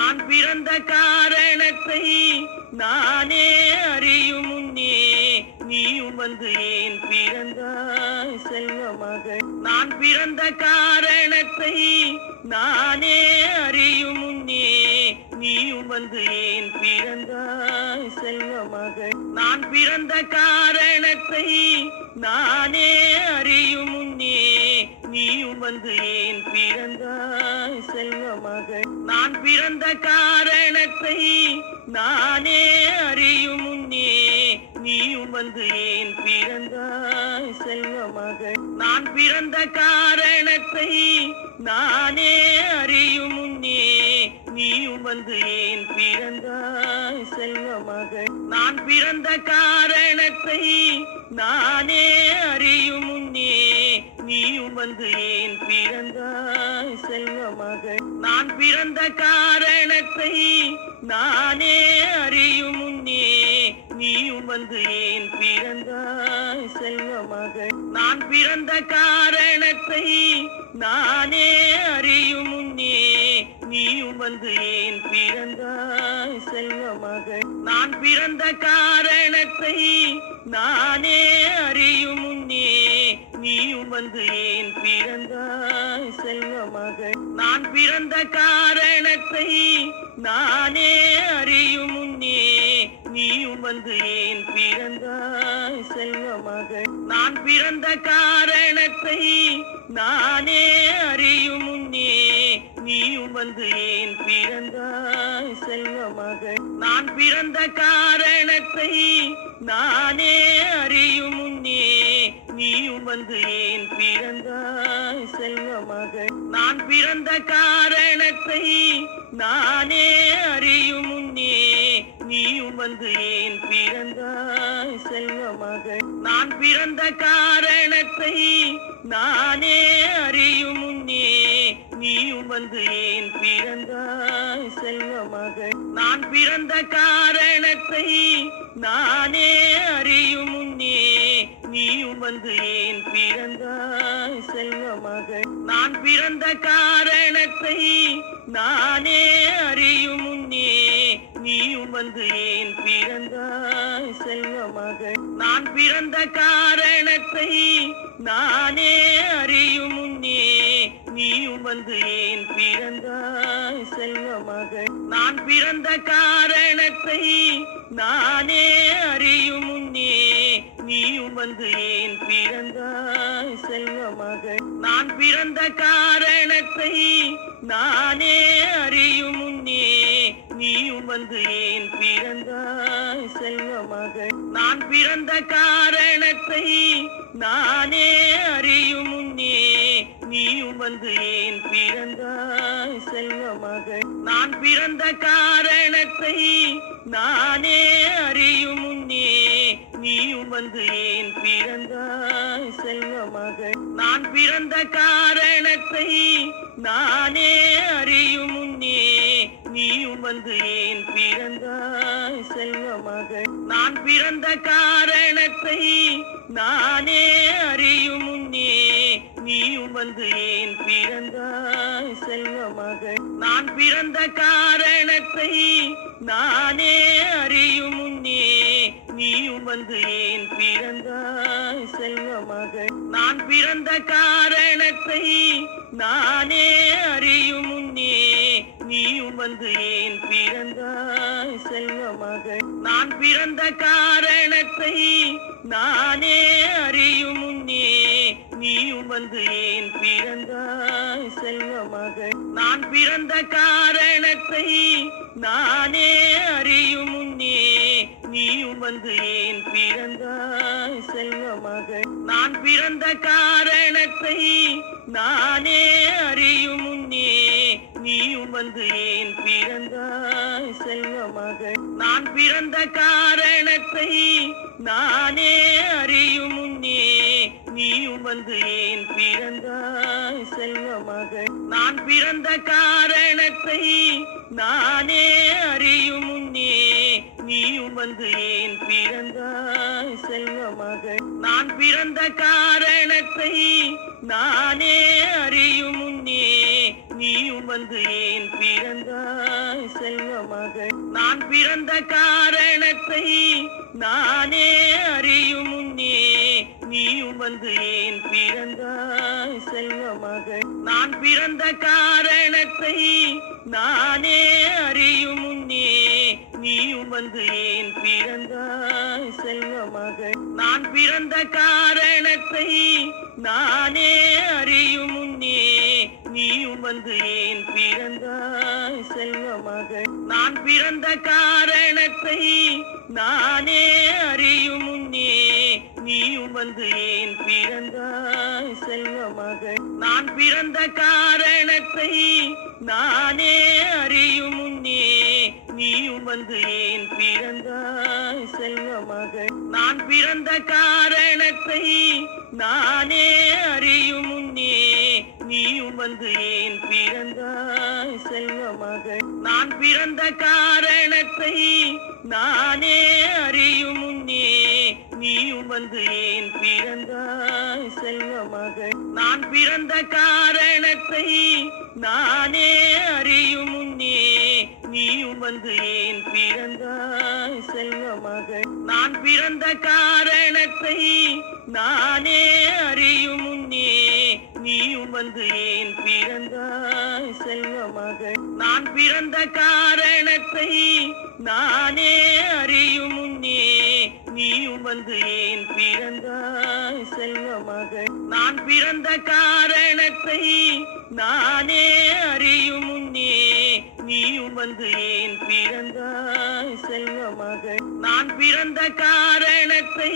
நான் பிறந்த காரணத்தை நானே அறியும் முன்னே நீயும் வந்து ஏன் பிறந்தாய் செல்வ மகள் நான் பிறந்த காரணத்தை நானே அறியும் முன்னே நீயும் வந்து ஏன் பிறந்தாய் செல்வ மகள் நான் பிறந்த காரணத்தை நானே அறியும் முன்னே நீயும் வந்து ஏன் பிறந்த செல்வ மகள் நான் பிறந்த காரணத்தை நானே அறியும் முன்னே நீயும் வந்து ஏன் பிறந்தாய் செல்வ மகள் நான் பிறந்த காரணத்தை நானே அறியும் முன்னே நீயும் வந்து ஏன் பிறந்தாய் செல்வ மகள் நான் பிறந்த காரணத்தை நானே அறியும் முன்னே வந்து ஏன் பிறந்தாய் செல்வ மகள்? நான் பிறந்த காரணத்தை நானே அறியும் முன்னே நீயும் வந்து ஏன் பிறந்தாய் செல்வ மகள்? நான் பிறந்த காரணத்தை நானே அறியும் முன்னே நீயும் வந்து ஏன் பிறந்தாய் செல்வ மகள்? நான் பிறந்த காரணத்தை நானே அறியும் வந்து ஏன் பிறந்தாய் செல்வ மகள் நான் பிறந்த காரணத்தை நானே அறியும் முன்னே நீயும் வந்து ஏன் பிறந்தாய் செல்வ மகள் நான் பிறந்த காரணத்தை நானே அறியும் முன்னே நீயும் வந்து ஏன் பிறந்தாய் செல்வ மகள் நான் பிறந்த காரணத்தை நானே வந்து ஏன் பிறந்தாய் செல்வ மகள் நான் பிறந்த காரணத்தை நானே அறியும் முன்னே நீயும் வந்து ஏன் பிறந்தாய் செல்வ மகள் நான் பிறந்த காரணத்தை நானே அறியும் முன்னே நீயும் வந்து ஏன் பிறந்தாய் செல்வ மகள் நான் பிறந்த காரணத்தை நானே அறியும் முன்னே நீயும் வந்து ஏன் பிறந்தாய் செல்வ மகள்? நான் பிறந்த காரணத்தை நானே அறியும் முன்னே நீயும் வந்து ஏன் பிறந்தாய் செல்வ மகள்? நான் பிறந்த காரணத்தை நானே அறியும் முன்னே நீயும் வந்து ஏன் பிறந்தாய் செல்வ மகள்? நான் பிறந்த காரணத்தை நானே அறியும் முன்னே நீயும் வந்து ஏன் பிறந்தாய் செல்வ மகள் நான் பிறந்த காரணத்தை நானே அறியும் முன்னே நீயும் வந்து ஏன் பிறந்தாய் செல்வ மகள் நான் பிறந்த காரணத்தை நானே அறியும் வந்து ஏன் பிறந்தாய் செல்வ மகள்? நான் பிறந்த காரணத்தை நானே அறியும் முன்னே நீயும் வந்து ஏன் பிறந்தாய் செல்வ மகள்? நான் பிறந்த காரணத்தை நானே அறியும் முன்னே நீயும் வந்து ஏன் பிறந்தாய் செல்வ மகள்? நான் பிறந்த காரணத்தை நானே அறியும் முன்னே வந்து ஏன் பிறந்தாய் செல்வ மகள் நான் பிறந்த காரணத்தை நானே அறியும் முன்னே நீயும் வந்து ஏன் பிறந்தாய் செல்வ மகள் நான் பிறந்த காரணத்தை நானே அறியும் முன்னே நீயும் வந்து ஏன் பிறந்தாய் செல்வ மகள் நான் பிறந்த காரணத்தை நானே வந்து ஏன் பிறந்தாய் செல்வ மகள்? நான் பிறந்த காரணத்தை நானே அறியும் முன்னே நீயும் வந்து ஏன் பிறந்தாய் செல்வ மகள்? நான் பிறந்த காரணத்தை நானே அறியும் முன்னே நீயும் வந்து ஏன் பிறந்தாய் செல்வ மகள்? நான் பிறந்த காரணத்தை நானே அறியும் முன்னே நீயும் வந்து ஏன் பிறந்தாய் செல்வ மகள் நான் பிறந்த காரணத்தை நானே அறியும் முன்னே நீயும் வந்து ஏன் பிறந்தாய் செல்வ மகள் நான் பிறந்த காரணத்தை நானே அறியும் முன்னே நீயும் வந்து ஏன் பிறந்தாய் செல்வ மகள் நான் பிறந்த காரணத்தை நானே அறியும் முன்னே நீயும் வந்து ஏன் பிறந்தாய் செல்வ மகள்? நான் பிறந்த காரணத்தை நானே அறியும் முன்னே நீயும் வந்து ஏன் பிறந்தாய் செல்வ மகள்? நான் பிறந்த காரணத்தை நானே அறியும் முன்னே நீயும் வந்து ஏன் பிறந்தாய் செல்வ மகள்? நான் பிறந்த காரணத்தை நானே அறியும் முன்னே நீயும் வந்து ஏன் பிறந்தாய் செல்வ மகள் நான் பிறந்த காரணத்தை நானே அறியும் முன்னே நீயும் வந்து ஏன் பிறந்தாய் செல்வ மகள் நான் பிறந்த காரணத்தை நானே அறியும் முன்னே நீயும் வந்து ஏன் பிறந்தாய் செல்வ மகள் நான் பிறந்த காரணத்தை நானே அறியும் முன்னே நீயும் வந்து ஏன் பிறந்தாய் செல்வ மகள்? நான் பிறந்த காரணத்தை நானே அறியும் முன்னே நீயும் வந்து ஏன் பிறந்தாய் செல்வ மகள்? நான் பிறந்த காரணத்தை நானே அறியும் முன்னே நீயும் வந்து ஏன் பிறந்தாய் செல்வ மகள்? நான் பிறந்த காரணத்தை நானே அறியும் முன்னே நீயும் வந்து ஏன் பிறந்தாய் செல்வ மகள் நான் பிறந்த காரணத்தை நானே அறியும் முன்னே நீயும் வந்து ஏன் பிறந்தாய் செல்வ மகள் நான் பிறந்த காரணத்தை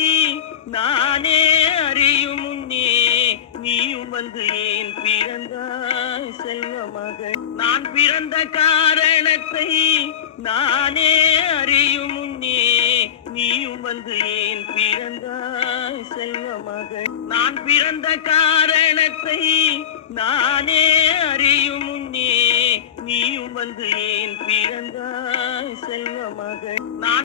நானே அறியும் முன்னே நீயும் வந்து ஏன் பிறந்தாய் செல்வ மகள் நான் பிறந்த காரணத்தை நானே அறியும் முன்னே நீயும் வந்து ஏன் பிறந்தாய் செல்வ மகள்? நான் பிறந்த காரணத்தை நானே அறியும் முன்னே நீயும் வந்து ஏன் பிறந்தாய் செல்வ மகள்? நான்